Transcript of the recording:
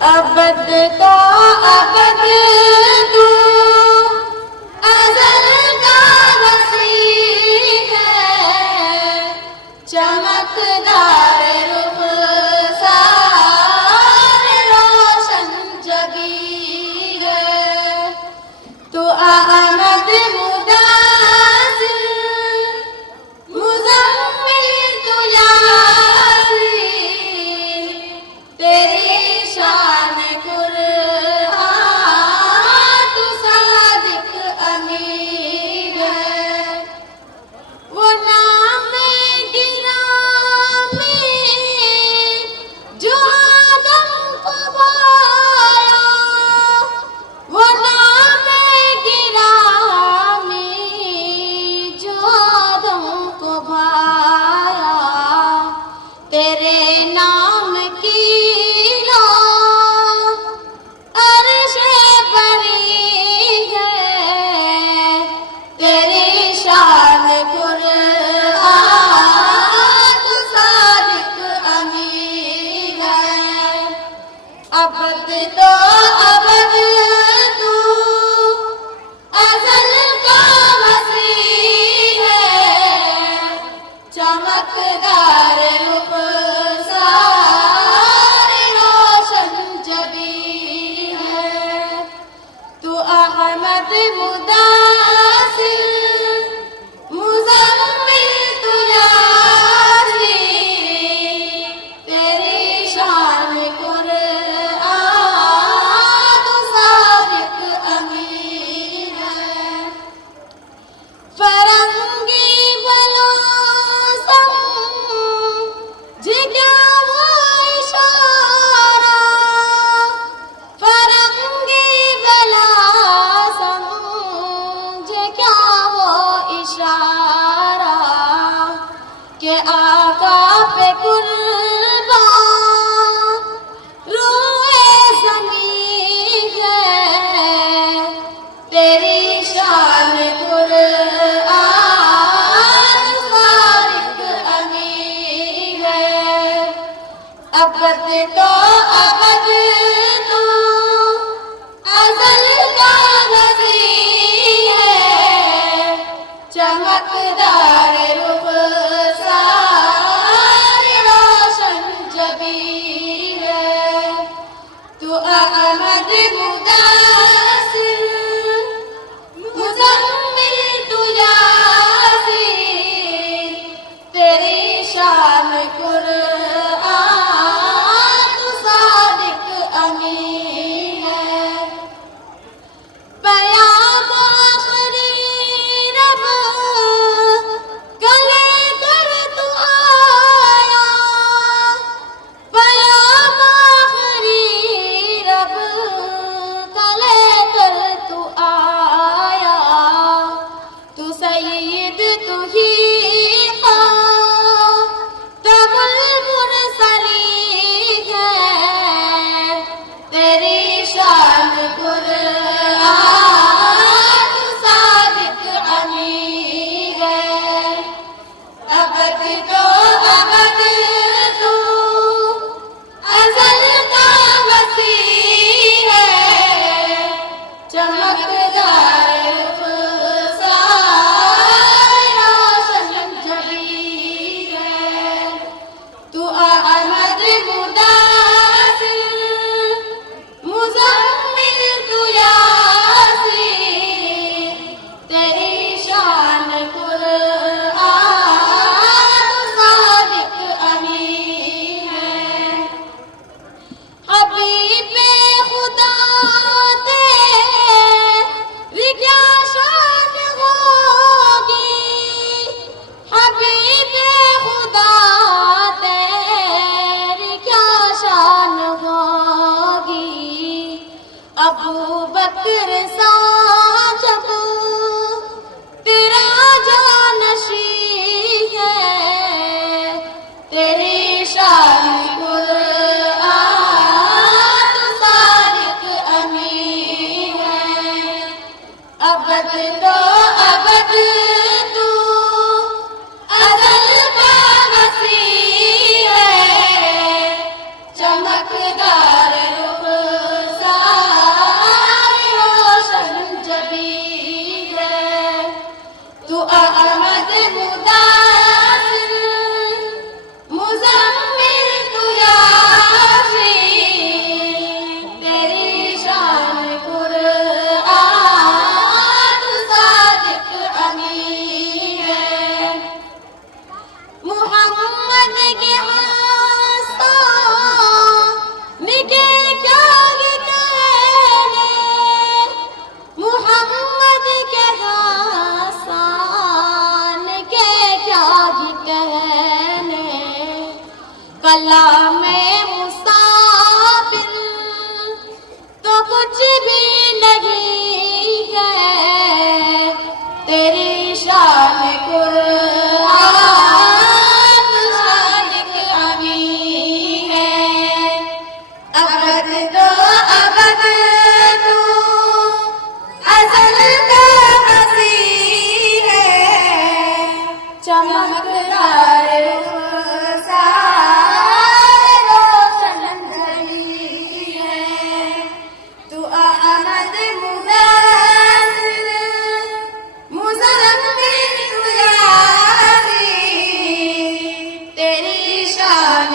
अबद तो अबद तू अज़ल का वसीह है, चमकदार रुख़सार रोशन जबी है। तू अहमद मुदासिर मुज़म्मिल तू यासीन, तेरी शान कुरआन तू सादिक अमीन है। वो नाम गिरामी जो आदम को पाया, वो नाम गिरामी जो आदम को भाया, तेरे नाम की लो अर्शे बरी है, तेरी शान कुरआन तू सादिक अमीन है। अबद तो अबद तू अज़ल का वसीह है, चमकदार रुख़सार रोशन जबी है। तू अहमद मुदासिर मुज़म्मिल तू यासीन, तेरी शान कुरआन तू सादिक अमीन है। फरंगी बलोसम जिगा वो इशारा, फरंगी बलोसम जिगा वो इशारा, के आका पे कुर्बान रूए ज़मीन है, तेरी शान कुरआन सादिक अमीन है। अबद तो अबद तू अज़ल का वसीह है, चमकदार रुख़सार रोशन जबी है। तू अहमद मुदासिर मुज़म्मिल तू यासीन, तेरी शान कुरआन तू सादिक अमीन है। क़याम आख़िरी रब गले कर तू आया, क़याम आख़िरी रब मौला में मुसाफिर तो कुछ भी नहीं है, तेरी शान कुरान सादिक अमीन है। अबद तो अबद तू अज़ल का हसीन है, चमकदार रुखसार रोशन जली है। तू अहमद मुदासिर मुज़म्मिल तू यारी, तेरी शान